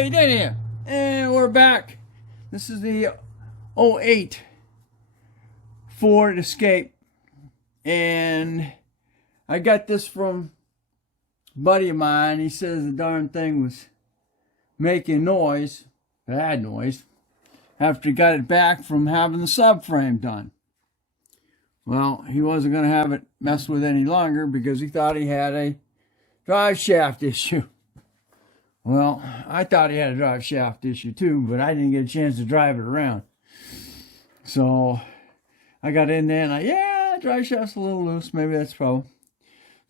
Hey, we did here. And we're back. This is the '08 Ford Escape. And I got this from a buddy of mine. He says the darn thing was making noise, bad noise, after he got it back from having the subframe done. Well, he wasn't going to have it messed with any longer because he thought he had a drive shaft issue. Well, I thought he had a drive shaft issue too, but I didn't get a chance to drive it around. So I got in there and drive shaft's a little loose. Maybe that's the problem.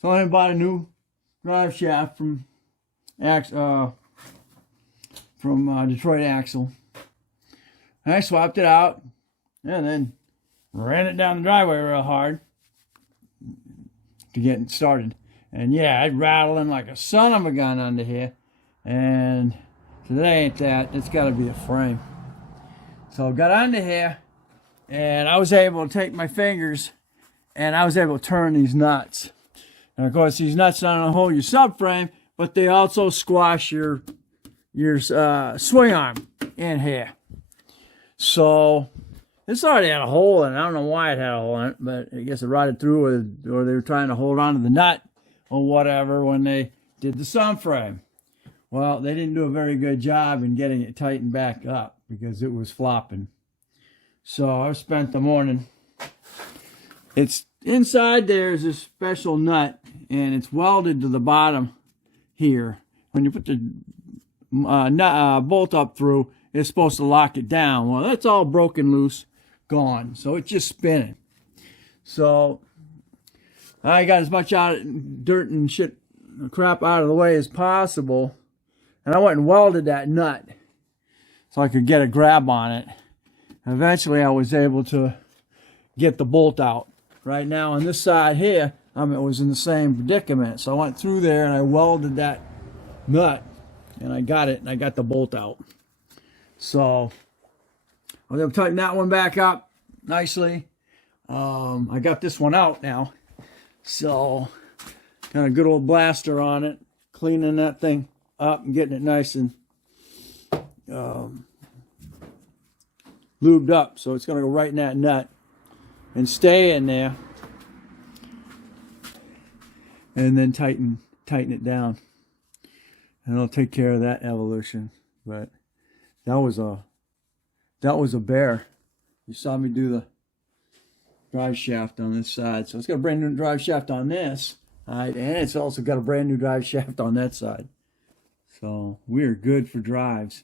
So I bought a new drive shaft from Detroit Axle. And I swapped it out and then ran it down the driveway real hard to get it started. And yeah, I'd rattling like a son of a gun under here. And so that ain't that. It's got to be the frame. So I got under here, and I was able to take my fingers, and I was able to turn these nuts. And of course, these nuts not only hold your subframe, but they also squash your swing arm in here. So this already had a hole in it. I don't know why it had a hole in it, but I guess it rotted through, or they were trying to hold on to the nut or whatever when they did the subframe. Well, they didn't do a very good job in getting it tightened back up because it was flopping. So I spent the morning. It's inside there's a special nut, and it's welded to the bottom here. When you put the bolt up through, it's supposed to lock it down. Well, that's all broken loose, gone. So it's just spinning. So I got as much dirt and shit, crap out of the way as possible. And I went and welded that nut so I could get a grab on it. Eventually, I was able to get the bolt out. Right now, on this side here, it was in the same predicament. So I went through there and I welded that nut, and I got it, and I got the bolt out. So I was able to tighten that one back up nicely. I got this one out now. So got a good old blaster on it, cleaning that thing up and getting it nice and lubed up. So it's going to go right in that nut and stay in there, and then tighten it down, and it'll take care of that evolution. But that was a bear. You saw me do the drive shaft on this side, so it's got a brand new drive shaft on this, and it's also got a brand new drive shaft on that side. So we're good for drives.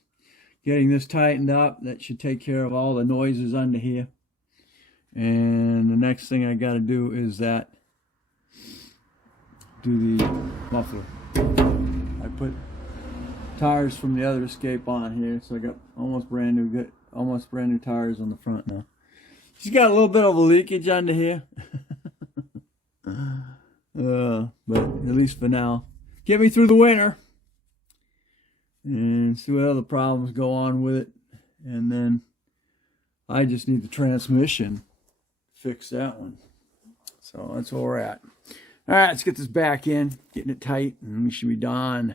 Getting this tightened up, that should take care of all the noises under here. And the next thing I got to do is do the muffler. I put tires from the other Escape on here, so I got almost brand new tires on the front now. She's got a little bit of a leakage under here. But at least for now, get me through the winter and see what other problems go on with it. And then I just need the transmission, fix that one. So that's where we're at. All right, let's get this back in, getting it tight, and we should be done.